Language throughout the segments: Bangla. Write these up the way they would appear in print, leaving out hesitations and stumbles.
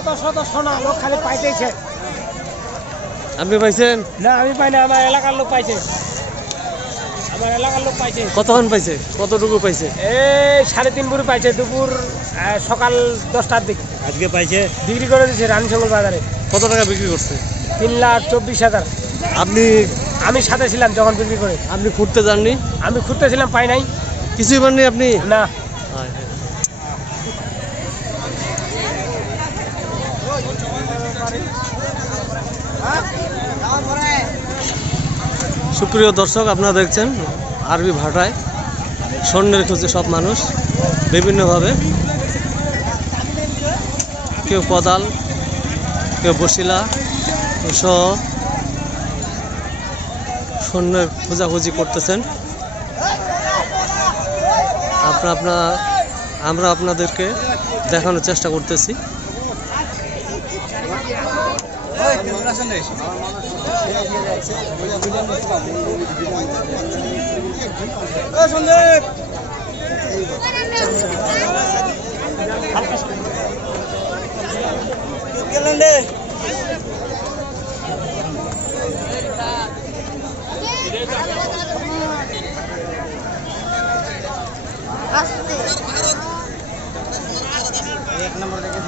শত শত সোনা লোক খালি পাইতেছে। আপনি পাইছেন? না আমি পাই না, আমার এলাকার লোক পাইছে। আমার এলাকার লোক পাইছে। কতক্ষণ পাইছে? কতটুকু পাইছে? এই 3.5 ভরি পাইছে, দুপুর সকাল 10টার দিকে আজকে পাইছে। বিক্রি করে দিয়েছে রানীশঙ্কর বাজারে। কত টাকা বিক্রি করছে? 3,24,000। আপনি? আমি সাথে ছিলাম যখন বিক্রি করে। আপনি খুঁড়তে যাননি? আমি খুঁড়তেছিলাম, পাই নাই। কিছুই পাননি আপনি? না। সুপ্রিয় দর্শক, আপনারা দেখছেন আরবি ভাটায় স্বর্ণের খোঁজে সব মানুষ বিভিন্নভাবে, কেউ কোদাল, কেউ বসিলা সহ স্বর্ণের খোঁজাখুঁজি করতেছেন। আমরা আপনাদেরকে দেখানোর চেষ্টা করতেছি। এক নম্বর দেখে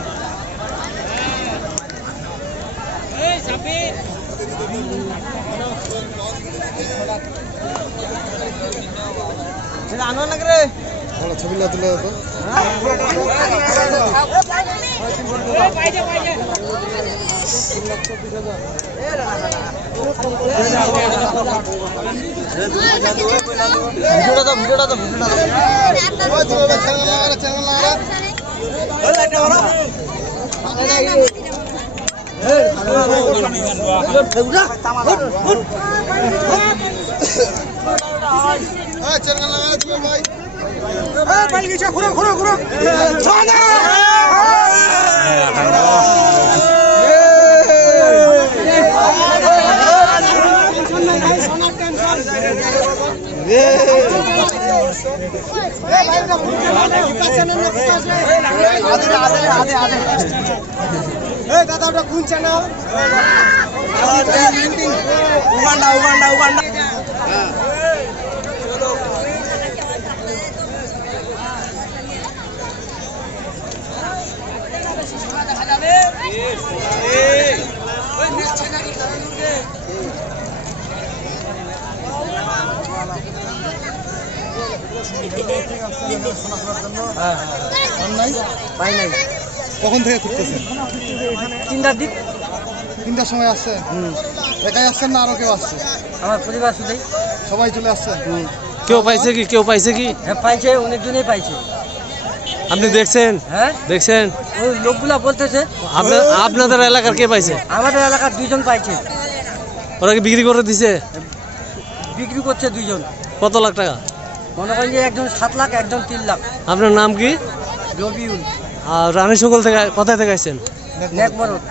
আনো না রে ছবি না তুলে দাদা ওটা কোন চ্যানেল? Uganda Uganda Uganda. কখন থেকে খুঁজতেছেন? 3টার দিক। 3টার সময় আসছে? একাই আসছেন না আরো কেউ আসছে? আমার পরিবার শুধু সবাই চলে আসছে? কেউ পাইছে কি? কেউ পাইছে কি? হ্যাঁ পাইছে, অনেকজনই পাইছে। আপনি দেখছেন? হ্যাঁ দেখছেন? ওই লোকগুলা বলতেছে। আপনাদের এলাকার কে পাইছে? আমাদের এলাকার 2জন পাইছে। ওরা কি বিক্রি করে দিছে? বিক্রি করছে 2জন। কত লাখ টাকা? মনে করেন যে একজন 7 লাখ, একজন 3 লাখ। আপনার নাম কি? রবিউল। রানীশঙ্কর থেকে কোথায় থেকে আসছেন? নেকবরত।